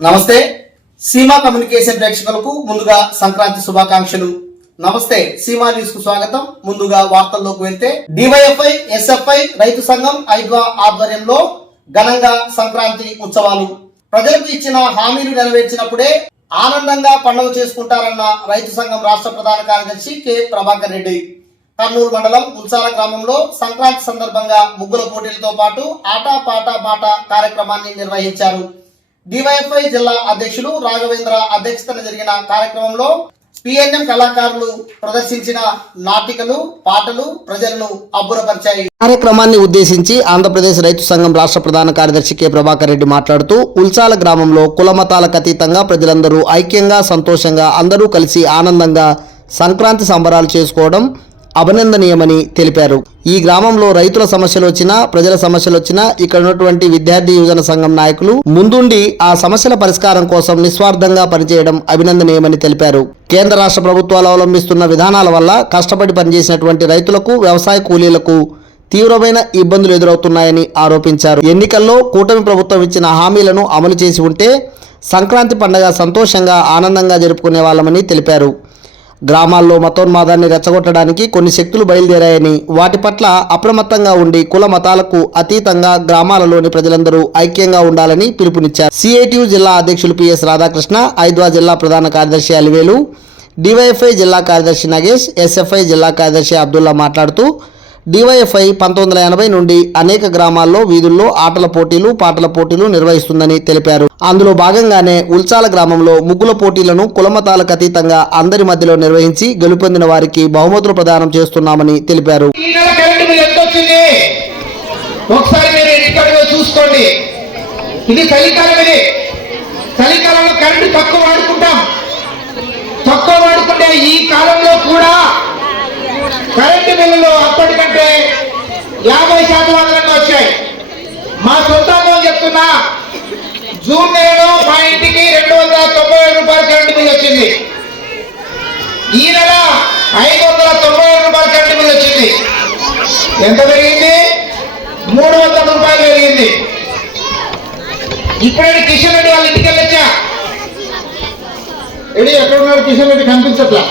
నమస్తే సీమా కమ్యూనికేషన్ ప్రేక్షకులకు ముందుగా సంక్రాంతి శుభాకాంక్షలు. నమస్తే సీమా న్యూస్ కు స్వాగతం. ముందుగా వార్తల్లోకి వెళ్తే డివైఎఫ్ఐ ఎస్ఎఫ్ఐ రైతు సంఘం ఐద్వా ఆధ్వర్యంలో ఘనంగా సంక్రాంతి ఉత్సవాలు. ప్రజలకు ఇచ్చిన హామీలు నెరవేర్చినప్పుడే ఆనందంగా పండుగ చేసుకుంటారన్న రైతు సంఘం రాష్ట్ర ప్రధాన కార్యదర్శి కె ప్రభాకర్ రెడ్డి కర్నూలు మండలం ఉల్సాల గ్రామంలో సంక్రాంతి సందర్భంగా ముగ్గుల పోటీలతో పాటు ఆటా పాట పాట కార్యక్రమాన్ని నిర్వహించారు. డివైఎఫ్ఐ జిల్లా అధ్యక్షులు రాఘవేంద్ర అధ్యక్షతన జరిగిన కార్యక్రమంలో పిఎన్ఎం కళాకారులు ప్రదర్శించిన నాటికలు పాటలు ప్రజలను అబ్బురపరిచాయి. కార్యక్రమాన్ని ఉద్దేశించి ఆంధ్రప్రదేశ్ రైతు సంఘం రాష్ట్ర ప్రధాన కార్యదర్శి కె ప్రభాకర్ రెడ్డి మాట్లాడుతూ ఉల్సాల గ్రామంలో కుల మతాలకు అతీతంగా ప్రజలందరూ ఐక్యంగా సంతోషంగా అందరూ కలిసి ఆనందంగా సంక్రాంతి సంబరాలు చేసుకోవడం అభినందనీయమని తెలిపారు. ఈ గ్రామంలో రైతుల సమస్యలు వచ్చినా ప్రజల సమస్యలు వచ్చినా ఇక్కడ ఉన్నటువంటి విద్యార్థి యువజన సంఘం నాయకులు ముందుండి ఆ సమస్యల పరిష్కారం కోసం నిస్వార్థంగా పనిచేయడం అభినందనీయమని తెలిపారు. కేంద్ర రాష్ట్ర ప్రభుత్వాలు అవలంబిస్తున్న విధానాల వల్ల కష్టపడి పనిచేసినటువంటి రైతులకు వ్యవసాయ కూలీలకు తీవ్రమైన ఇబ్బందులు ఎదురవుతున్నాయని ఆరోపించారు. ఎన్నికల్లో కూటమి ప్రభుత్వం ఇచ్చిన హామీలను అమలు చేసి ఉంటే సంక్రాంతి పండుగ సంతోషంగా ఆనందంగా జరుపుకునే వాళ్ళమని తెలిపారు. గ్రామాల్లో మతోన్మాదాన్ని రెచ్చగొట్టడానికి కొన్ని శక్తులు బయలుదేరాయని వాటి పట్ల అప్రమత్తంగా ఉండి కుల మతాలకు అతీతంగా గ్రామాలలోని ప్రజలందరూ ఐక్యంగా ఉండాలని పిలుపునిచ్చారు. సిఐటియు జిల్లా అధ్యక్షులు పిఎస్ రాధాకృష్ణ, ఐద్వా జిల్లా ప్రధాన కార్యదర్శి అలివేలు, డివైఎఫ్ఐ జిల్లా కార్యదర్శి నగేష్, ఎస్ఎఫ్ఐ జిల్లా కార్యదర్శి అబ్దుల్లా మాట్లాడుతూ డివైఎఫ్ఐ 1980 నుండి అనేక గ్రామాల్లో వీధుల్లో ఆటల పోటీలు పాటల పోటీలు నిర్వహిస్తుందని తెలిపారు. అందులో భాగంగానే ఉల్చాల గ్రామంలో ముగ్గుల పోటీలను కులమతాలకు అతీతంగా అందరి మధ్యలో నిర్వహించి గెలుపొందిన వారికి బహుమతులు ప్రదానం చేస్తున్నామని తెలిపారు. ఈ కాలంలో కూడా కరెంటు బిల్లులు అప్పటికంటే 50% అదనంగా వచ్చాయి. మా సొంత చెప్తున్నా, జూన్ నెలలో మా ఇంటికి 297 రూపాయలు కరెంటు బిల్లు వచ్చింది. ఈ నెల 597 రూపాయలు కరెంటు బిల్లు వచ్చింది. ఎంత పెరిగింది? 300 రూపాయలు పెరిగింది. ఇప్పుడే కిషన్ రెడ్డి వాళ్ళ ఇంటికి వెళ్ళొచ్చా? ఎక్కడున్నాడు కిషన్ రెడ్డి? కనిపించట్లా.